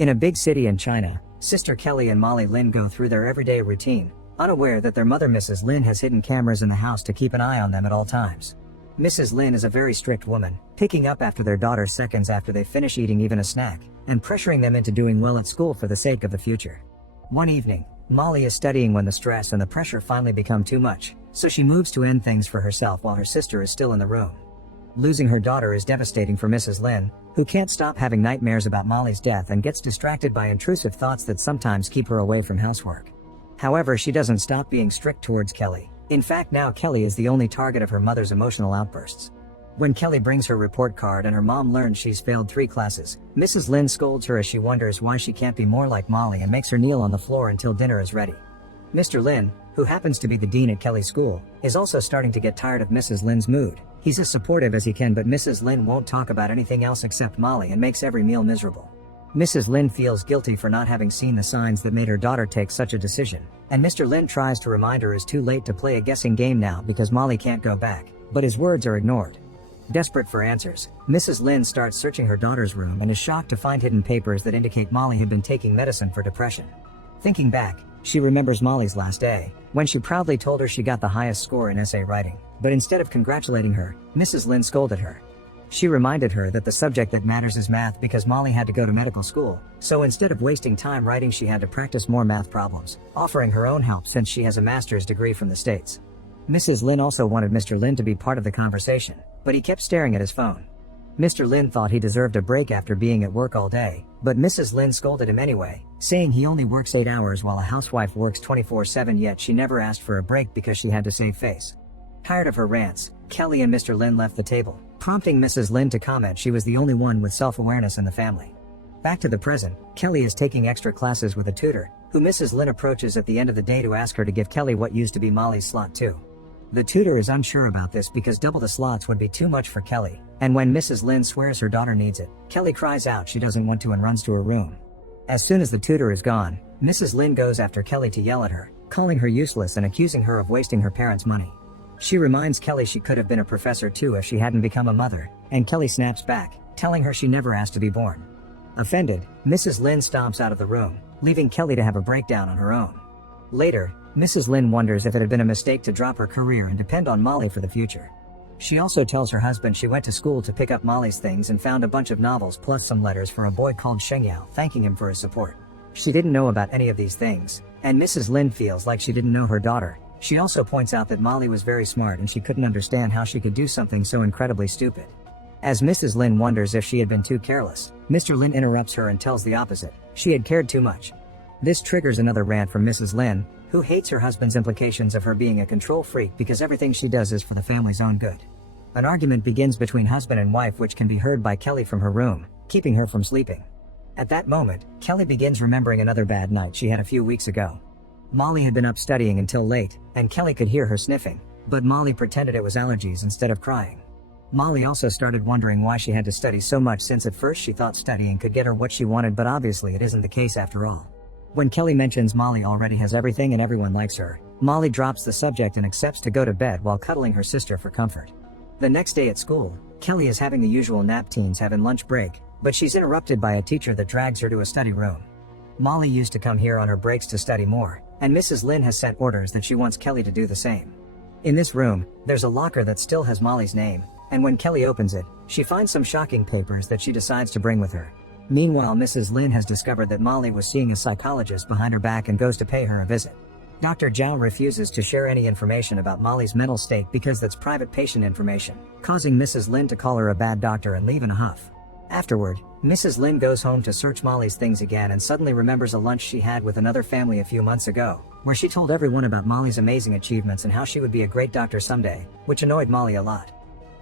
In a big city in China, Sister Kelly and Molly Lin go through their everyday routine, unaware that their mother Mrs. Lin has hidden cameras in the house to keep an eye on them at all times. Mrs. Lin is a very strict woman, picking up after their daughter seconds after they finish eating even a snack, and pressuring them into doing well at school for the sake of the future. One evening, Molly is studying when the stress and the pressure finally become too much, so she moves to end things for herself while her sister is still in the room. Losing her daughter is devastating for Mrs. Lin, who can't stop having nightmares about Molly's death and gets distracted by intrusive thoughts that sometimes keep her away from housework. However, she doesn't stop being strict towards Kelly. In fact, now Kelly is the only target of her mother's emotional outbursts. When Kelly brings her report card and her mom learns she's failed 3 classes, Mrs. Lin scolds her as she wonders why she can't be more like Molly and makes her kneel on the floor until dinner is ready. Mr. Lin, who happens to be the dean at Kelly's school, is also starting to get tired of Mrs. Lin's mood. He's as supportive as he can, but Mrs. Lin won't talk about anything else except Molly and makes every meal miserable. Mrs. Lin feels guilty for not having seen the signs that made her daughter take such a decision, and Mr. Lin tries to remind her it's too late to play a guessing game now because Molly can't go back, but his words are ignored. Desperate for answers, Mrs. Lin starts searching her daughter's room and is shocked to find hidden papers that indicate Molly had been taking medicine for depression. Thinking back, she remembers Molly's last day, when she proudly told her she got the highest score in essay writing, but instead of congratulating her, Mrs. Lin scolded her. She reminded her that the subject that matters is math because Molly had to go to medical school, so instead of wasting time writing she had to practice more math problems, offering her own help since she has a master's degree from the States. Mrs. Lin also wanted Mr. Lin to be part of the conversation, but he kept staring at his phone. Mr. Lin thought he deserved a break after being at work all day, but Mrs. Lin scolded him anyway, saying he only works 8 hours while a housewife works 24/7, yet she never asked for a break because she had to save face. Tired of her rants, Kelly and Mr. Lin left the table, prompting Mrs. Lin to comment she was the only one with self-awareness in the family. Back to the present, Kelly is taking extra classes with a tutor, who Mrs. Lin approaches at the end of the day to ask her to give Kelly what used to be Molly's slot too. The tutor is unsure about this because double the slots would be too much for Kelly, and when Mrs. Lin swears her daughter needs it, Kelly cries out she doesn't want to and runs to her room. As soon as the tutor is gone, Mrs. Lin goes after Kelly to yell at her, calling her useless and accusing her of wasting her parents' money. She reminds Kelly she could have been a professor too if she hadn't become a mother, and Kelly snaps back, telling her she never asked to be born. Offended, Mrs. Lin stomps out of the room, leaving Kelly to have a breakdown on her own. Later, Mrs. Lin wonders if it had been a mistake to drop her career and depend on Molly for the future. She also tells her husband she went to school to pick up Molly's things and found a bunch of novels plus some letters from a boy called Shengyao thanking him for his support. She didn't know about any of these things, and Mrs. Lin feels like she didn't know her daughter. She also points out that Molly was very smart and she couldn't understand how she could do something so incredibly stupid. As Mrs. Lin wonders if she had been too careless, Mr. Lin interrupts her and tells the opposite. She had cared too much. This triggers another rant from Mrs. Lin, who hates her husband's implications of her being a control freak because everything she does is for the family's own good. An argument begins between husband and wife which can be heard by Kelly from her room, keeping her from sleeping. At that moment, Kelly begins remembering another bad night she had a few weeks ago. Molly had been up studying until late, and Kelly could hear her sniffing, but Molly pretended it was allergies instead of crying. Molly also started wondering why she had to study so much since at first she thought studying could get her what she wanted, but obviously it isn't the case after all. When Kelly mentions Molly already has everything and everyone likes her, Molly drops the subject and accepts to go to bed while cuddling her sister for comfort. The next day at school, Kelly is having the usual nap teens have in lunch break, but she's interrupted by a teacher that drags her to a study room. Molly used to come here on her breaks to study more, and Mrs. Lin has sent orders that she wants Kelly to do the same. In this room, there's a locker that still has Molly's name, and when Kelly opens it, she finds some shocking papers that she decides to bring with her. Meanwhile, Mrs. Lin has discovered that Molly was seeing a psychologist behind her back and goes to pay her a visit. Dr. Zhao refuses to share any information about Molly's mental state because that's private patient information, causing Mrs. Lin to call her a bad doctor and leave in a huff. Afterward, Mrs. Lin goes home to search Molly's things again and suddenly remembers a lunch she had with another family a few months ago, where she told everyone about Molly's amazing achievements and how she would be a great doctor someday, which annoyed Molly a lot.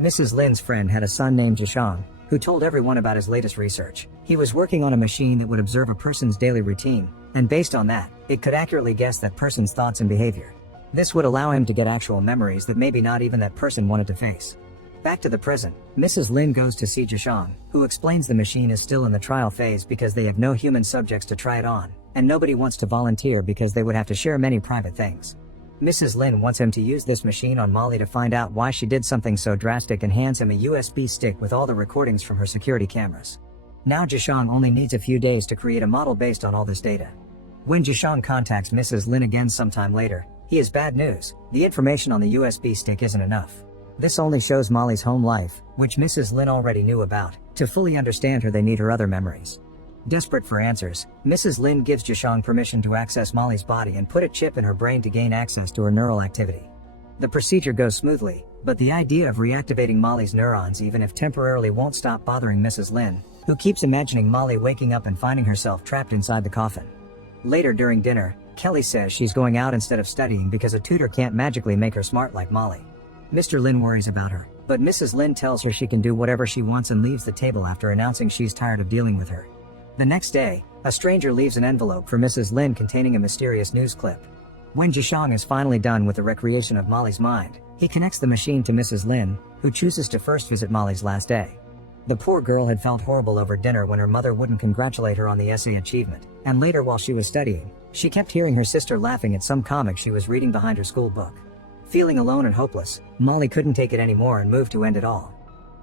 Mrs. Lin's friend had a son named Zhishang, who told everyone about his latest research. He was working on a machine that would observe a person's daily routine, and based on that, it could accurately guess that person's thoughts and behavior. This would allow him to get actual memories that maybe not even that person wanted to face. Back to the present, Mrs. Lin goes to see Zhishang, who explains the machine is still in the trial phase because they have no human subjects to try it on, and nobody wants to volunteer because they would have to share many private things. Mrs. Lin wants him to use this machine on Molly to find out why she did something so drastic and hands him a USB stick with all the recordings from her security cameras. Now Jishang only needs a few days to create a model based on all this data. When Jishang contacts Mrs. Lin again sometime later, he has bad news. The information on the USB stick isn't enough. This only shows Molly's home life, which Mrs. Lin already knew about. To fully understand her, they need her other memories. Desperate for answers, Mrs. Lin gives Jishang permission to access Molly's body and put a chip in her brain to gain access to her neural activity. The procedure goes smoothly, but the idea of reactivating Molly's neurons even if temporarily won't stop bothering Mrs. Lin, who keeps imagining Molly waking up and finding herself trapped inside the coffin. Later during dinner, Kelly says she's going out instead of studying because a tutor can't magically make her smart like Molly. Mr. Lin worries about her, but Mrs. Lin tells her she can do whatever she wants and leaves the table after announcing she's tired of dealing with her. The next day, a stranger leaves an envelope for Mrs. Lin containing a mysterious news clip. When Jishang is finally done with the recreation of Molly's mind, he connects the machine to Mrs. Lin, who chooses to first visit Molly's last day. The poor girl had felt horrible over dinner when her mother wouldn't congratulate her on the essay achievement, and later while she was studying, she kept hearing her sister laughing at some comic she was reading behind her school book. Feeling alone and hopeless, Molly couldn't take it anymore and moved to end it all.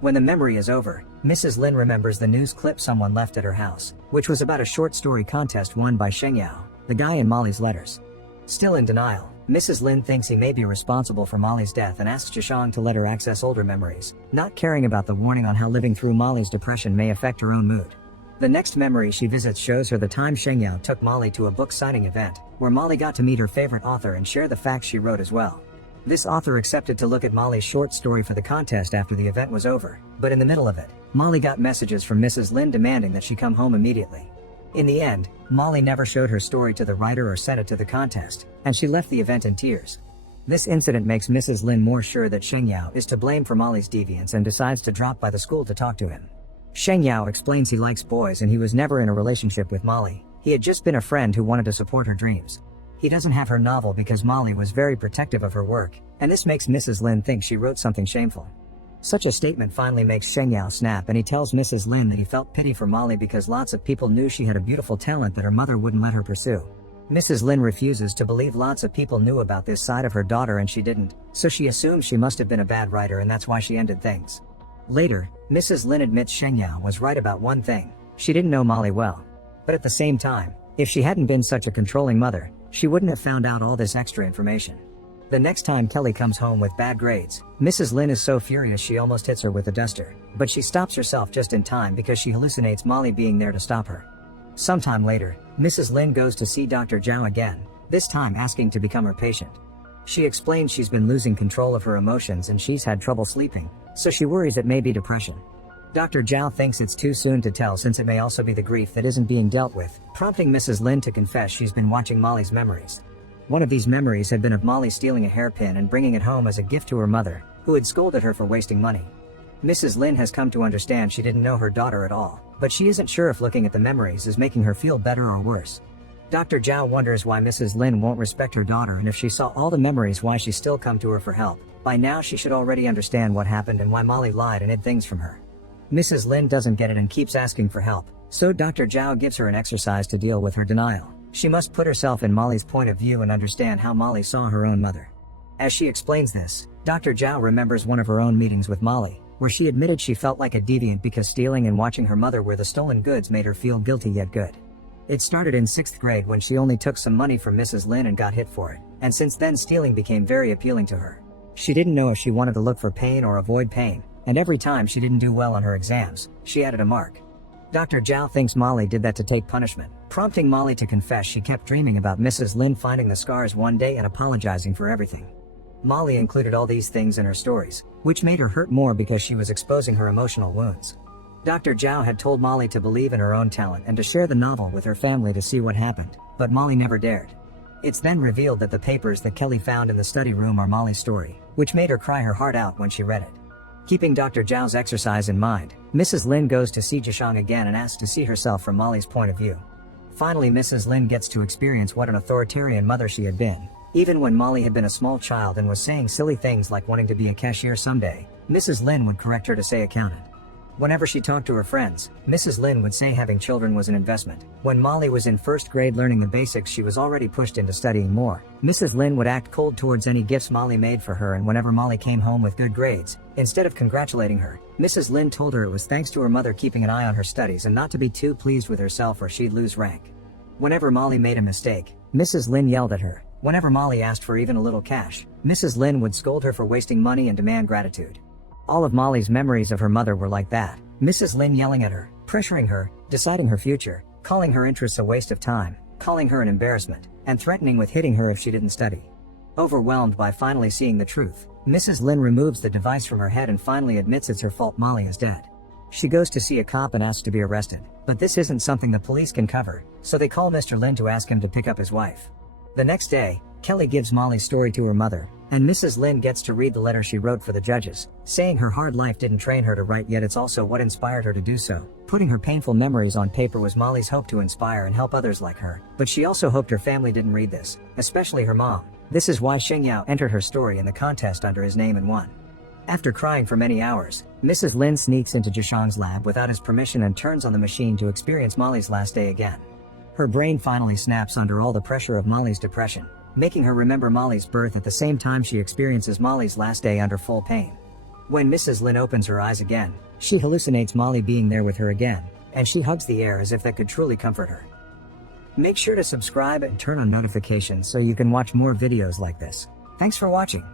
When the memory is over, Mrs. Lin remembers the news clip someone left at her house, which was about a short story contest won by Sheng Yao, the guy in Molly's letters. Still in denial, Mrs. Lin thinks he may be responsible for Molly's death and asks Jishang to let her access older memories, not caring about the warning on how living through Molly's depression may affect her own mood. The next memory she visits shows her the time Sheng Yao took Molly to a book signing event, where Molly got to meet her favorite author and share the facts she wrote as well. This author accepted to look at Molly's short story for the contest after the event was over, but in the middle of it, Molly got messages from Mrs. Lin demanding that she come home immediately. In the end, Molly never showed her story to the writer or sent it to the contest, and she left the event in tears. This incident makes Mrs. Lin more sure that Sheng Yao is to blame for Molly's deviance and decides to drop by the school to talk to him. Sheng Yao explains he likes boys and he was never in a relationship with Molly. He had just been a friend who wanted to support her dreams. He doesn't have her novel because Molly was very protective of her work, and this makes Mrs. Lin think she wrote something shameful. Such a statement finally makes Sheng Yao snap, and he tells Mrs. Lin that he felt pity for Molly because lots of people knew she had a beautiful talent that her mother wouldn't let her pursue. Mrs. Lin refuses to believe lots of people knew about this side of her daughter and she didn't, so she assumes she must have been a bad writer and that's why she ended things. Later, Mrs. Lin admits Sheng Yao was right about one thing: she didn't know Molly well. But at the same time, if she hadn't been such a controlling mother, she wouldn't have found out all this extra information. The next time Kelly comes home with bad grades, Mrs. Lin is so furious she almost hits her with a duster, but she stops herself just in time because she hallucinates Molly being there to stop her. Sometime later, Mrs. Lin goes to see Dr. Zhao again, this time asking to become her patient. She explains she's been losing control of her emotions and she's had trouble sleeping, so she worries it may be depression. Dr. Zhao thinks it's too soon to tell since it may also be the grief that isn't being dealt with, prompting Mrs. Lin to confess she's been watching Molly's memories. One of these memories had been of Molly stealing a hairpin and bringing it home as a gift to her mother, who had scolded her for wasting money. Mrs. Lin has come to understand she didn't know her daughter at all, but she isn't sure if looking at the memories is making her feel better or worse. Dr. Zhao wonders why Mrs. Lin won't respect her daughter, and if she saw all the memories, why she still come to her for help. By now she should already understand what happened and why Molly lied and hid things from her. Mrs. Lin doesn't get it and keeps asking for help, so Dr. Zhao gives her an exercise to deal with her denial. She must put herself in Molly's point of view and understand how Molly saw her own mother. As she explains this, Dr. Zhao remembers one of her own meetings with Molly, where she admitted she felt like a deviant because stealing and watching her mother wear the stolen goods made her feel guilty yet good. It started in 6th grade when she only took some money from Mrs. Lin and got hit for it, and since then stealing became very appealing to her. She didn't know if she wanted to look for pain or avoid pain, and every time she didn't do well on her exams, she added a mark. Dr. Zhao thinks Molly did that to take punishment, prompting Molly to confess she kept dreaming about Mrs. Lin finding the scars one day and apologizing for everything. Molly included all these things in her stories, which made her hurt more because she was exposing her emotional wounds. Dr. Zhao had told Molly to believe in her own talent and to share the novel with her family to see what happened, but Molly never dared. It's then revealed that the papers that Kelly found in the study room are Molly's story, which made her cry her heart out when she read it. Keeping Dr. Zhao's exercise in mind, Mrs. Lin goes to see Jishang again and asks to see herself from Molly's point of view. Finally, Mrs. Lin gets to experience what an authoritarian mother she had been. Even when Molly had been a small child and was saying silly things like wanting to be a cashier someday, Mrs. Lin would correct her to say accountant. Whenever she talked to her friends, Mrs. Lin would say having children was an investment. When Molly was in first grade learning the basics, she was already pushed into studying more. Mrs. Lin would act cold towards any gifts Molly made for her, and whenever Molly came home with good grades, instead of congratulating her, Mrs. Lin told her it was thanks to her mother keeping an eye on her studies and not to be too pleased with herself or she'd lose rank. Whenever Molly made a mistake, Mrs. Lin yelled at her. Whenever Molly asked for even a little cash, Mrs. Lin would scold her for wasting money and demand gratitude. All of Molly's memories of her mother were like that. Mrs. Lin yelling at her, pressuring her, deciding her future, calling her interests a waste of time, calling her an embarrassment, and threatening with hitting her if she didn't study. Overwhelmed by finally seeing the truth, Mrs. Lin removes the device from her head and finally admits it's her fault Molly is dead. She goes to see a cop and asks to be arrested, but this isn't something the police can cover, so they call Mr. Lin to ask him to pick up his wife. The next day, Kelly gives Molly's story to her mother, and Mrs. Lin gets to read the letter she wrote for the judges, saying her hard life didn't train her to write, yet it's also what inspired her to do so. Putting her painful memories on paper was Molly's hope to inspire and help others like her, but she also hoped her family didn't read this, especially her mom. This is why Sheng Yao entered her story in the contest under his name and won. After crying for many hours, Mrs. Lin sneaks into Zhishang's lab without his permission and turns on the machine to experience Molly's last day again. Her brain finally snaps under all the pressure of Molly's depression, making her remember Molly's birth at the same time she experiences Molly's last day under full pain. When Mrs. Lin opens her eyes again, she hallucinates Molly being there with her again, and she hugs the air as if that could truly comfort her. Make sure to subscribe and turn on notifications so you can watch more videos like this. Thanks for watching.